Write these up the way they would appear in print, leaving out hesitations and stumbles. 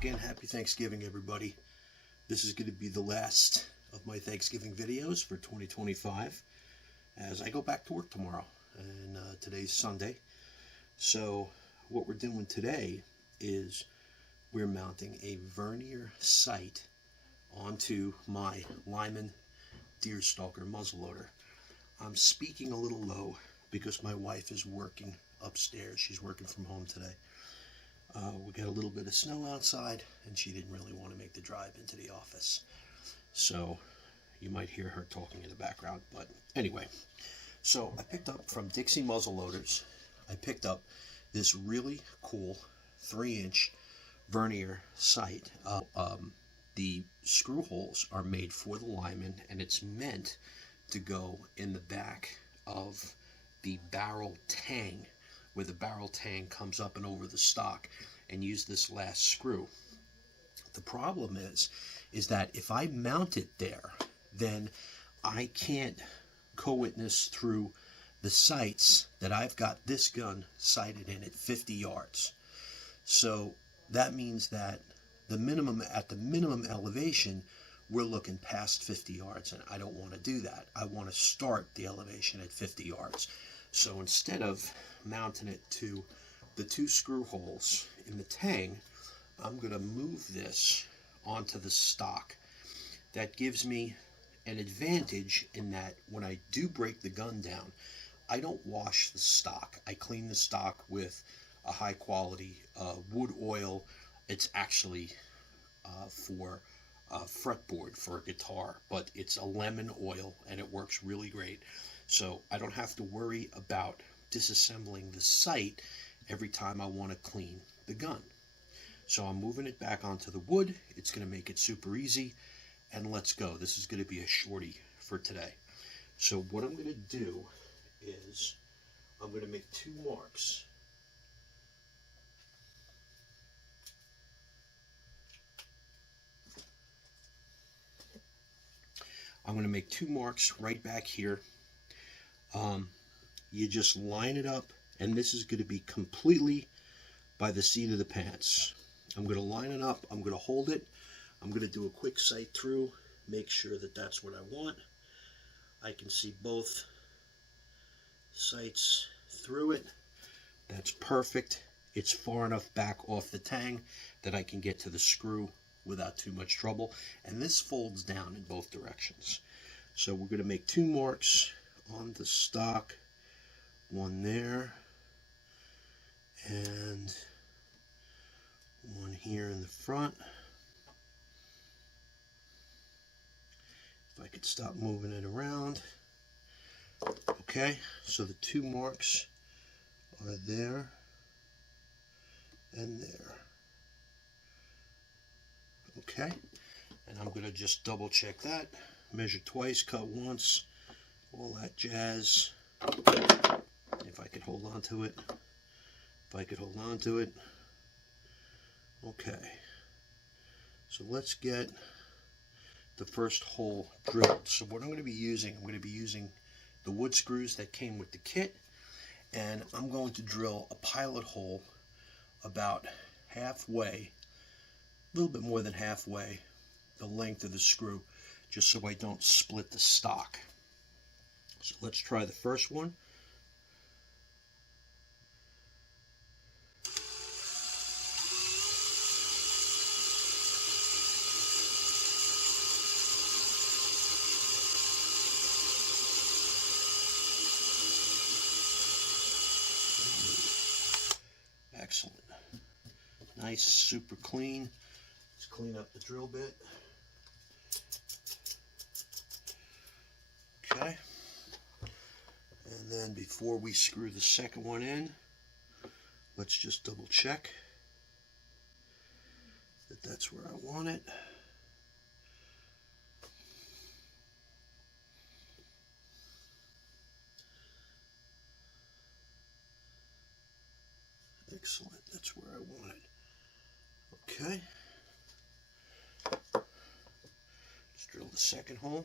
Again, happy Thanksgiving, everybody. This is going to be the last of my Thanksgiving videos for 2025 as I go back to work tomorrow, and today's Sunday. So what we're doing today is we're mounting a Vernier sight onto my Lyman Deerstalker muzzleloader. I'm speaking a little low because my wife is working upstairs. She's working from home today. We got a little bit of snow outside, and she didn't really want to make the drive into the office. So you might hear her talking in the background. But anyway, so I picked up from Dixie muzzleloaders, I picked up this really cool 3-inch Vernier sight. The screw holes are made for the Lyman, and it's meant to go in the back of the barrel tang, where the barrel tang comes up and over the stock, and use this last screw. The problem is that if I mount it there, then I can't co-witness through the sights that I've got this gun sighted in at 50 yards. So that means that at the minimum elevation, we're looking past 50 yards, and I don't want to do that. I want to start the elevation at 50 yards. So instead of mounting it to the 2 screw holes in the tang, I'm going to move this onto the stock. That gives me an advantage in that when I do break the gun down, I don't wash the stock. I clean the stock with a high quality wood oil. It's actually for fretboard for a guitar, but it's a lemon oil and it works really great. So I don't have to worry about disassembling the sight every time I want to clean the gun. So I'm moving it back onto the wood. It's going to make it super easy, and let's go. This is going to be a shorty for today. So what I'm going to do is I'm going to make 2 marks. I'm going to make 2 marks right back here. You just line it up, and this is going to be completely by the seat of the pants. I'm going to line it up, I'm going to hold it, I'm going to do a quick sight through, make sure that that's what I want. I can see both sights through it. That's perfect. It's far enough back off the tang that I can get to the screw without too much trouble, and this folds down in both directions. So we're going to make 2 marks on the stock, one there and one here in the front. If I could stop moving it around. Okay, so the 2 marks are there and there. Okay, and I'm going to just double check that, measure twice, cut once, all that jazz. If I could hold on to it, Okay, so let's get the first hole drilled. So what I'm going to be using, the wood screws that came with the kit, and I'm going to drill a pilot hole about halfway, a little bit more than halfway, the length of the screw, just so I don't split the stock. So let's try the first one. Excellent. Nice, super clean. Let's clean up the drill bit. Okay. And then before we screw the second one in, let's just double check that that's where I want it. Excellent, that's where I want it. Okay. Let's drill the second hole.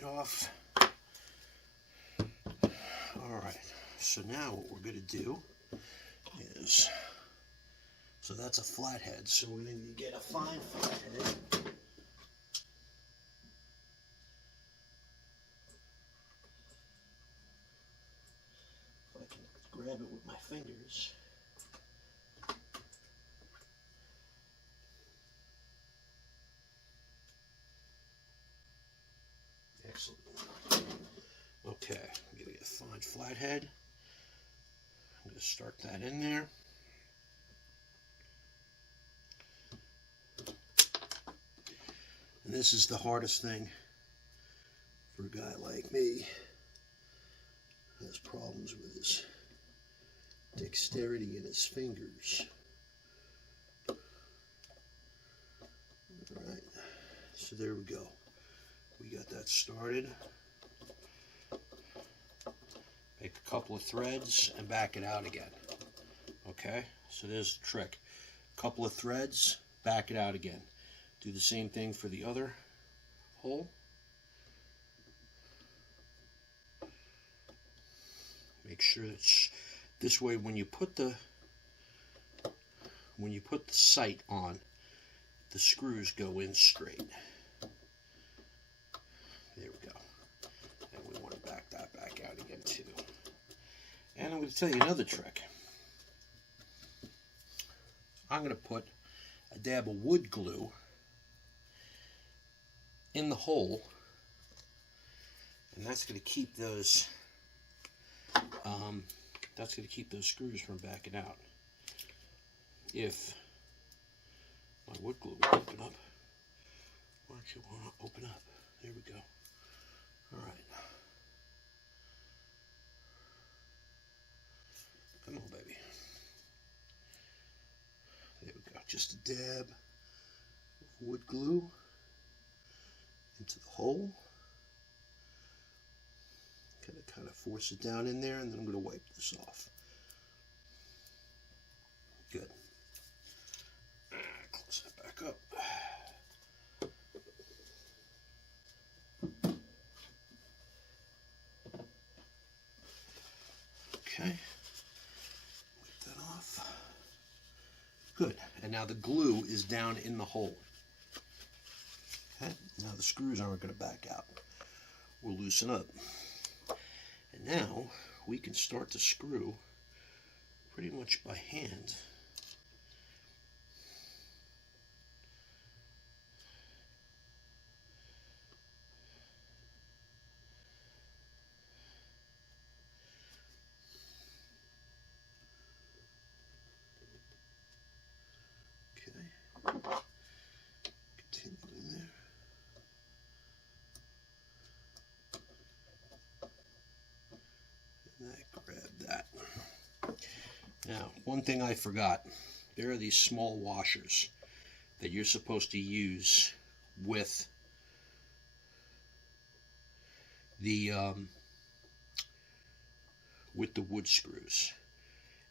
head off. Alright, so now what we're going to do is, so that's a flathead, so we're going to get a fine flathead. If I can grab it with my fingers. Excellent. Okay, I'm going to get a fine flathead. I'm going to start that in there. And this is the hardest thing for a guy like me who has problems with his dexterity in his fingers. Alright, so there we go. We got that started. Make a couple of threads and back it out again. Okay, so there's the trick. A couple of threads, back it out again. Do the same thing for the other hole. Make sure it's this way when you put the sight on, the screws go in straight. There we go. And we want to back that back out again too. And I'm going to tell you another trick. I'm going to put a dab of wood glue in the hole, and that's going to keep those screws from backing out. If my wood glue will open up, why don't you want to open up? There we go. All right. Come on, baby. There we go. Just a dab of wood glue into the hole. Gonna kind of force it down in there, and then I'm going to wipe this off. Good. Close that back up. Okay. Wipe that off. Good. And now the glue is down in the hole. Okay. Now the screws aren't going to back out. We'll loosen up. And now we can start to screw pretty much by hand. Okay. Continue in there. And I grab that. Now, one thing I forgot. There are these small washers that you're supposed to use with the wood screws,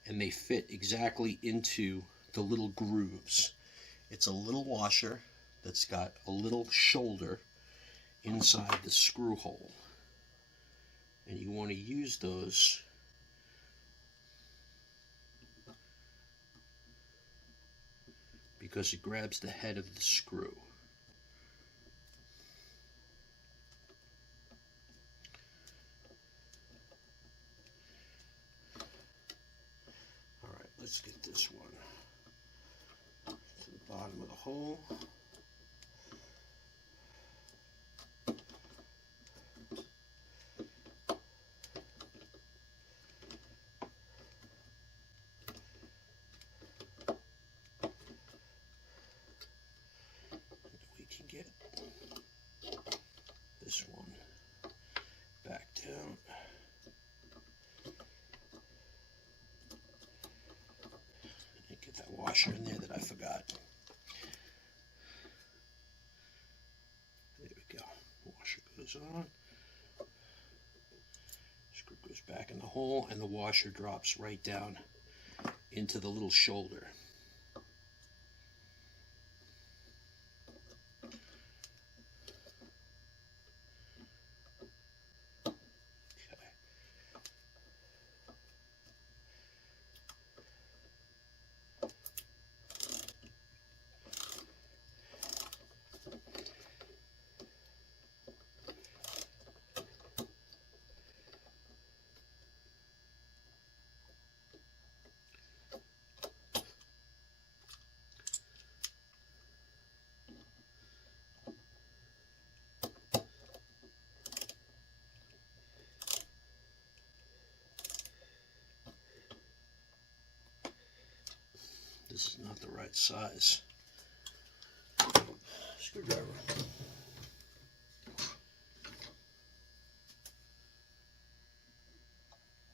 and they fit exactly into the little grooves. It's a little washer that's got a little shoulder inside the screw hole, and you want to use those because it grabs the head of the screw. Alright, let's get this one to the bottom of the hole. Get this one back down. And get that washer in there that I forgot. There we go. Washer goes on. Screw goes back in the hole, and the washer drops right down into the little shoulder. this is not the right size screwdriver.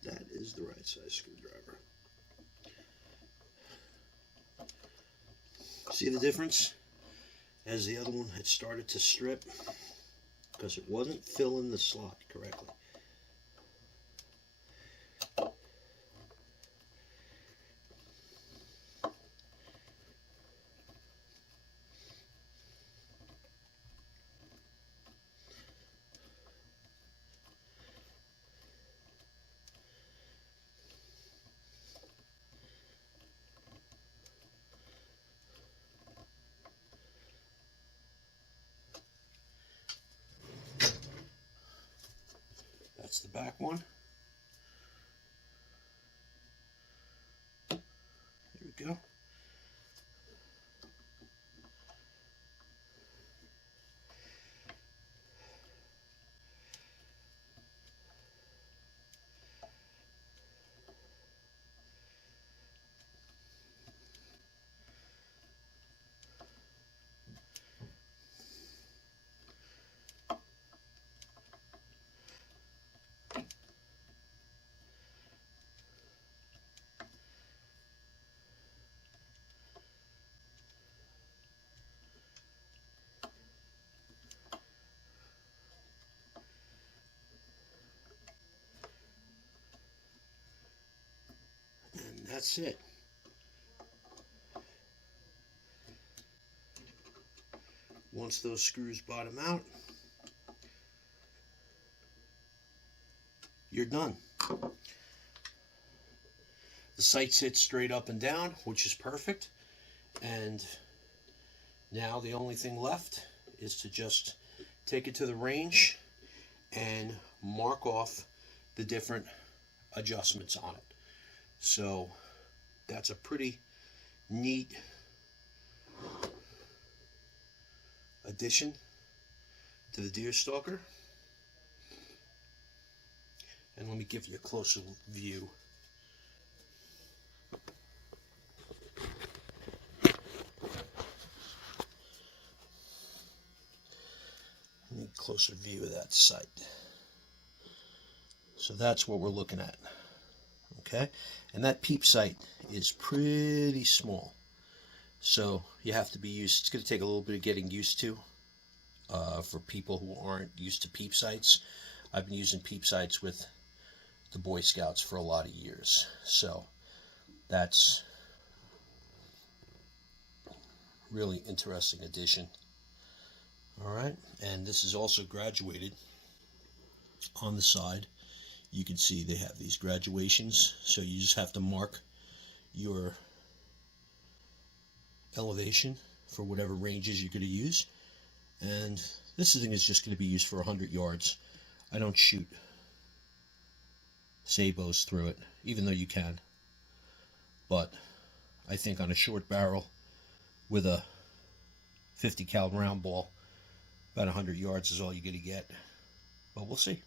That is the right size screwdriver. See the difference? As the other one had started to strip because it wasn't filling the slot correctly. That's the back one. There we go. And that's it. Once those screws bottom out, you're done. The sight sits straight up and down, which is perfect. And now the only thing left is to just take it to the range and mark off the different adjustments on it. So that's a pretty neat addition to the Deerstalker. And let me give you a closer view. Need a closer view of that sight. So that's what we're looking at. Okay, and that peep sight is pretty small, so you have to be used. It's going to take a little bit of getting used to for people who aren't used to peep sights. I've been using peep sights with the Boy Scouts for a lot of years, so that's really interesting addition. All right, and this is also graduated on the side. You can see they have these graduations, so you just have to mark your elevation for whatever ranges you're going to use. And this thing is just going to be used for 100 yards. I don't shoot sabots through it, even though you can. But I think on a short barrel with a 50 cal round ball, about 100 yards is all you're going to get. But we'll see.